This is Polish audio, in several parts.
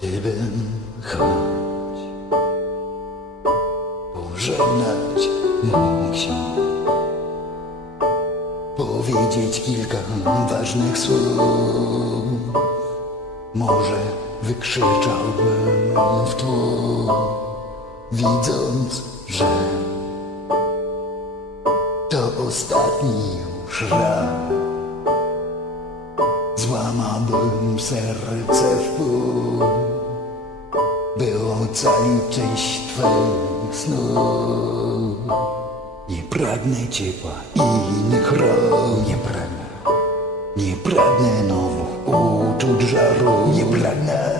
Gdybym choć pożegnać ksiąg, powiedzieć kilka ważnych słów, może wykrzyczałbym w tłum, widząc, że to ostatni już raz. Złamałbym serce w pół by ocalić część Twoich snów. Nie pragnę ciepła i innych rąk, nie pragnę. Nie pragnę nowych uczuć żaru, nie pragnę.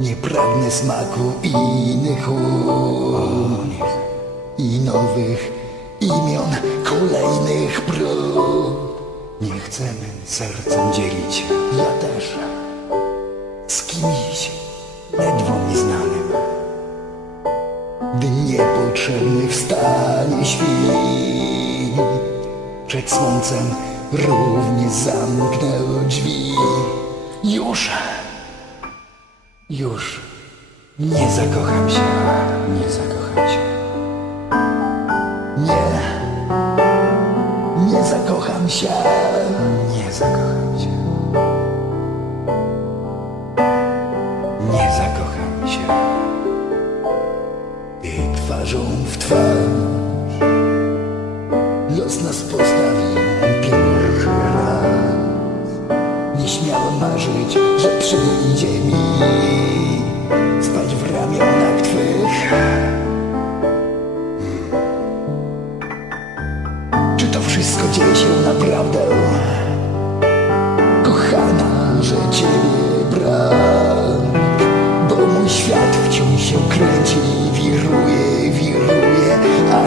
Nie pragnę smaku innych ust i nowych imion, kolejnych prób. Nie chcemy sercem dzielić ja też, z kimś ledwo nieznanym. Gdy niepotrzebny wstanie świt, przed słońcem równie zamknęło drzwi. Już, już nie zakocham się, nie zakocham się. Nie, nie zakocham się, nie zakocham się. Twarzą w twarz. Los nas postawił pierwszy raz. Nie śmiałem marzyć, że przyjdzie mi Spać w ramionach twych. Czy to wszystko dzieje się naprawdę? Kochana, że ciebie brak Bo mój świat wciąż się kręci Wiruje, wiruje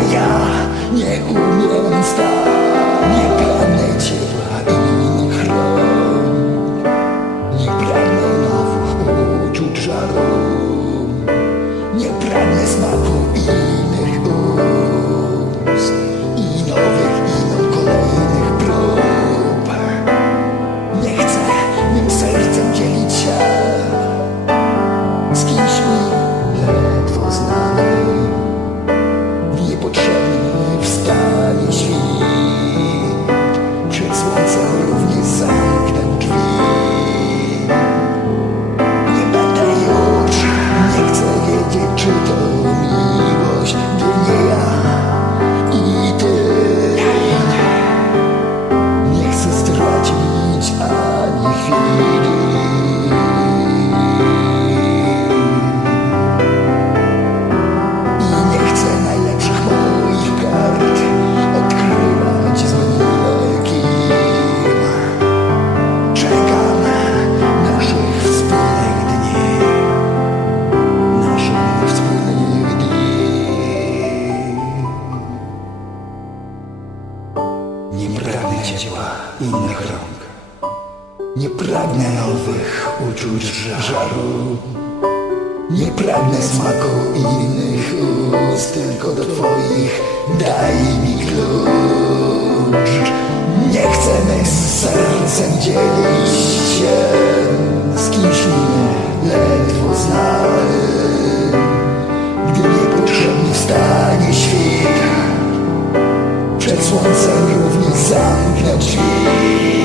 A ja nie umiem Nie pragnę ciepła innych rąk nie pragnę nowych uczuć żaru Nie pragnę smaku innych ust Tylko do twoich daj mi klucz. Nie chcę mych sercem dzielić się. Z kimś innym ledwo znanym Gdy niepotrzebny wstanie świt Przed słońcem równie zamknę drzwi.